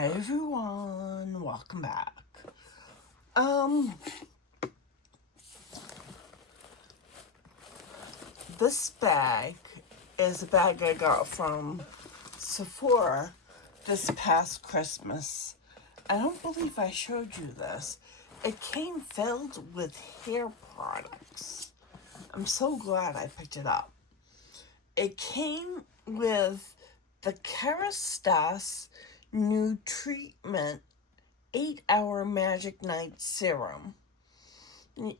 Hi everyone, welcome back. This bag is a bag I got from Sephora this past Christmas. I don't believe I showed you this. It came filled with hair products. I'm so glad I picked it up. It came with the Kerastase New Treatment 8-Hour Magic Night Serum.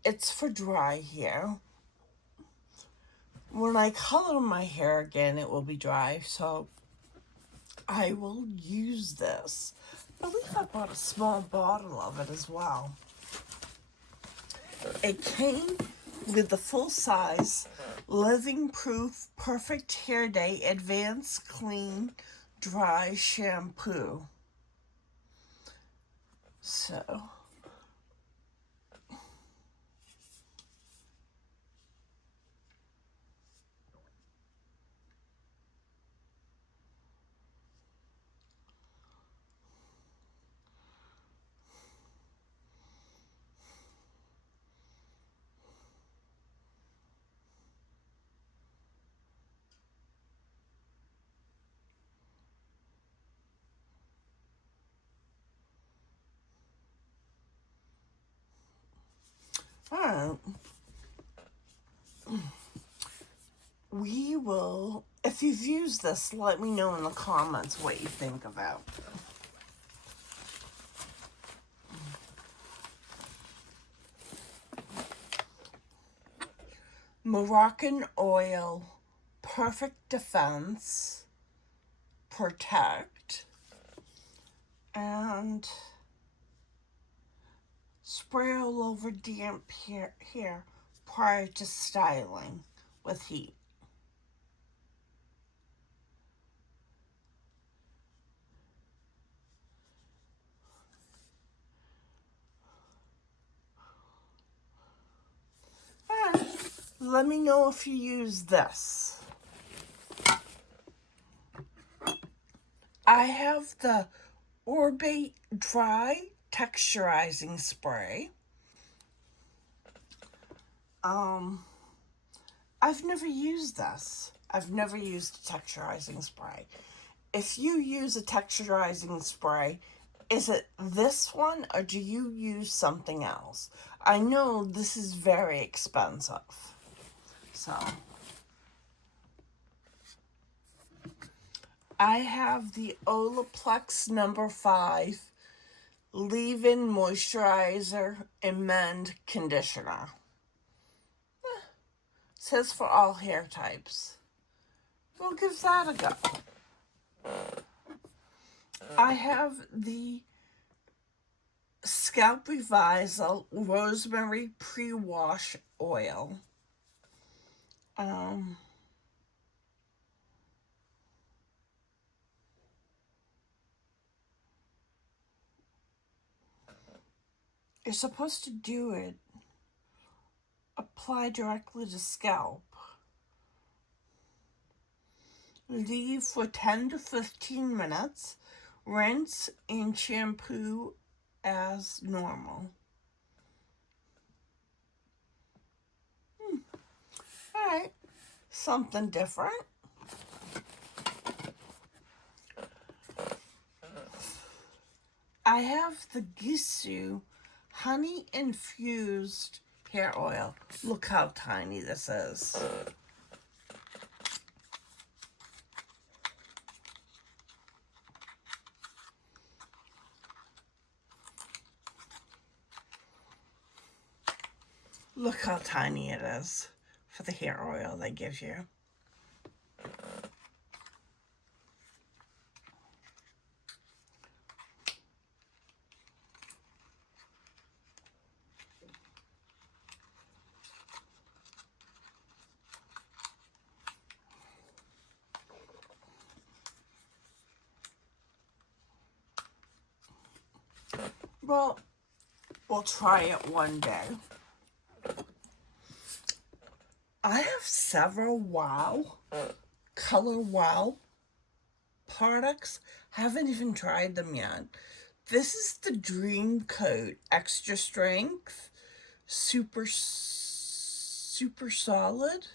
It's for dry hair. When I color my hair again, it will be dry, so I will use this. I believe I bought a small bottle of it as well. It came with the full-size Living Proof Perfect Hair Day Advanced Clean Dry Shampoo. So, alright. We will, if you've used this, let me know in the comments what you think about it. Moroccan Oil Perfect Defense Protect, and spray all over damp hair prior to styling with heat. Alright, let me know if you use this. I have the Orbate Dry Texturizing Spray. I've never used this. I've never used a texturizing spray. If you use a texturizing spray, is it this one or do you use something else? I know this is very expensive. So, I have the Olaplex No. 5 Leave-In Moisturizer and Mend Conditioner. Says for all hair types. We'll give that a go. I have the Scalp Revival Rosemary Pre-Wash Oil. You're supposed to do it, apply directly to scalp. Leave for 10 to 15 minutes. Rinse and shampoo as normal. Alright, something different. I have the Gissu Honey Infused Hair Oil. Look how tiny this is. Look how tiny it is for the hair oil they give you. Well, we'll try it one day. I have several Color Wow products. Haven't even tried them yet. This is the Dream Coat Extra Strength Super Solid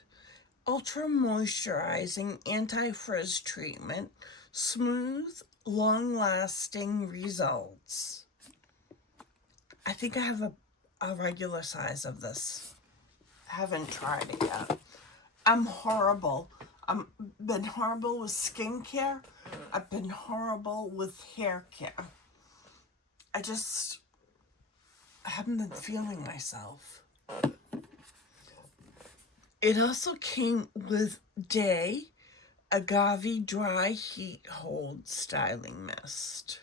Ultra Moisturizing Anti-Frizz Treatment. Smooth, long-lasting results. I think I have a regular size of this. Haven't tried it yet. I'm horrible. I've been horrible with skincare. I've been horrible with hair care. I haven't been feeling myself. It also came with Day Agave Dry Heat Hold Styling Mist.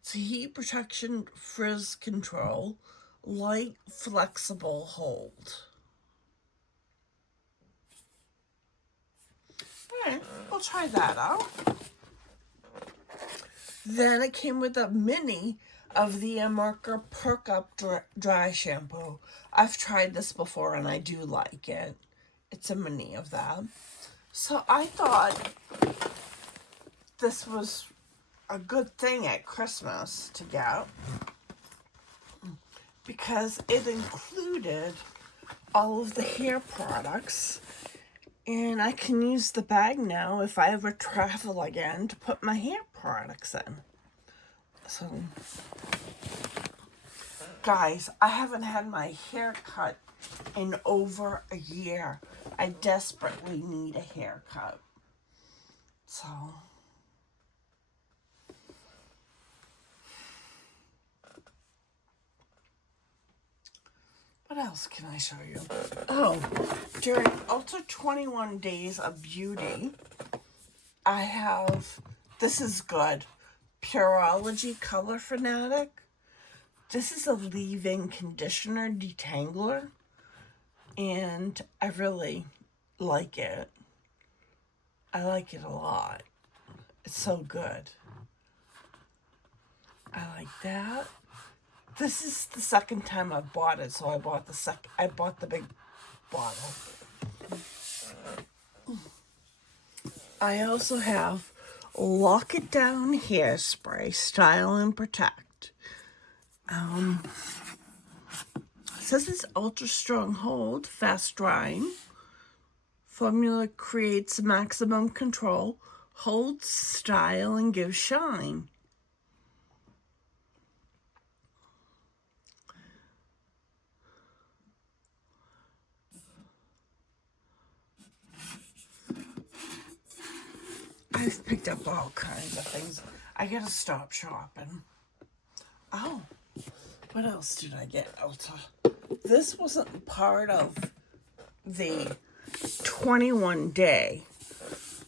It's a heat protection, frizz control, light, flexible hold. Alright, we'll try that out. Then it came with a mini of the Marker Perk Up Dry Shampoo. I've tried this before and I do like it. It's a mini of that. So I thought this was a good thing at Christmas to get, because it included all of the hair products, and I can use the bag now if I ever travel again to put my hair products in. So, guys, I haven't had my hair cut in over a year. I desperately need a haircut. So, what else can I show you? Oh, during Ultra 21 Days of Beauty, I have, this is good, Pureology Color Fanatic. This is a leave-in conditioner detangler, and I really like it. I like it a lot. It's so good. I like that. This is the second time I've bought it, so I bought the big bottle. I also have Lock It Down Hairspray, Style and Protect. It says it's ultra strong hold, fast drying. Formula creates maximum control, holds style, and gives shine. I've picked up all kinds of things. I gotta stop shopping. Oh, what else did I get, Ulta? This wasn't part of the 21 day,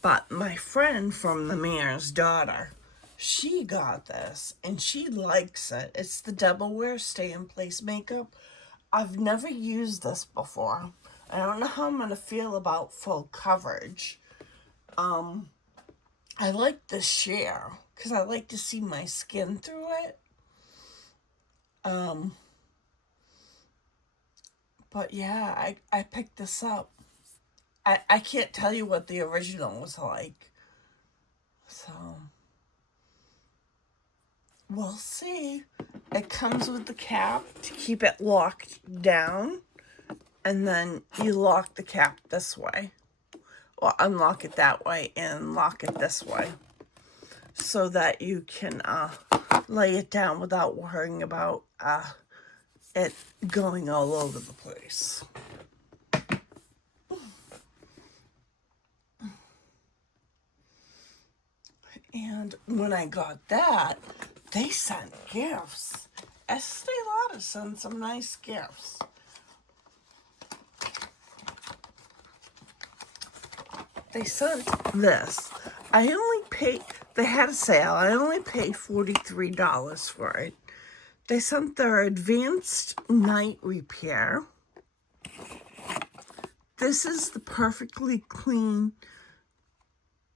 but my friend from the mayor's daughter, she got this and she likes it. It's the Double Wear Stay in Place makeup. I've never used this before. I don't know how I'm gonna feel about full coverage. I like the sheer because I like to see my skin through it. But yeah, I picked this up. I can't tell you what the original was like. So, we'll see. It comes with the cap to keep it locked down. And then you lock the cap this way. Or unlock it that way and lock it this way. So that you can lay it down without worrying about it going all over the place. And when I got that, they sent gifts. Estee Lauder sent some nice gifts. They sent this. I only paid, they had a sale. I only paid $43 for it. They sent their Advanced Night Repair. This is the Perfectly Clean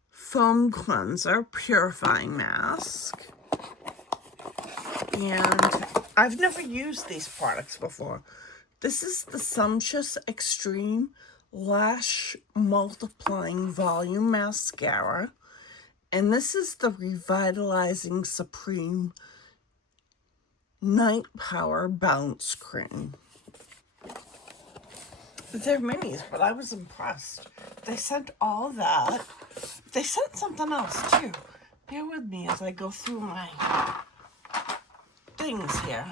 Foam Cleanser Purifying Mask. And I've never used these products before. This is the Sumptuous Extreme Lash Multiplying Volume Mascara. And this is the Revitalizing Supreme Night Power Bounce Cream. They're minis, but I was impressed. They sent all that. They sent something else, too. Bear with me as I go through my things here.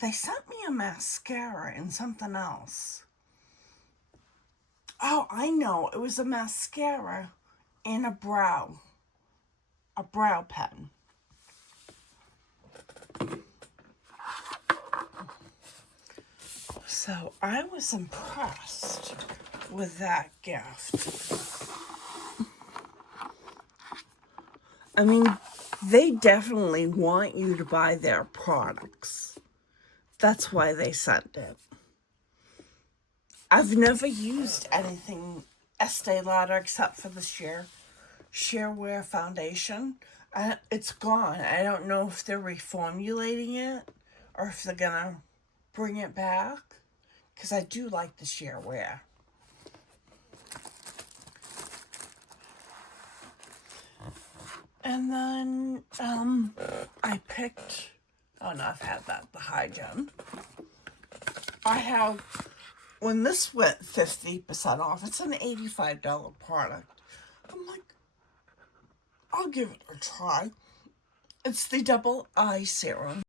They sent me a mascara and something else. Oh, I know. It was a mascara and a brow pen. So I was impressed with that gift. I mean, they definitely want you to buy their products. That's why they sent it. I've never used anything Estee Lauder except for the Sheerwear foundation. It's gone. I don't know if they're reformulating it or if they're gonna bring it back, because I do like the Sheerwear. And then I picked, oh no, I've had that, the Hygiene. I have, when this went 50% off, it's an $85 product. I'm like, I'll give it a try. It's the Double Eye Serum.